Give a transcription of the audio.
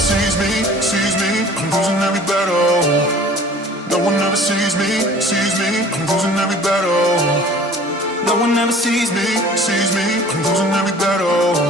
sees me, I'm losing every battle. No one ever sees me, I'm losing every battle. No one ever sees me, I'm losing every battle.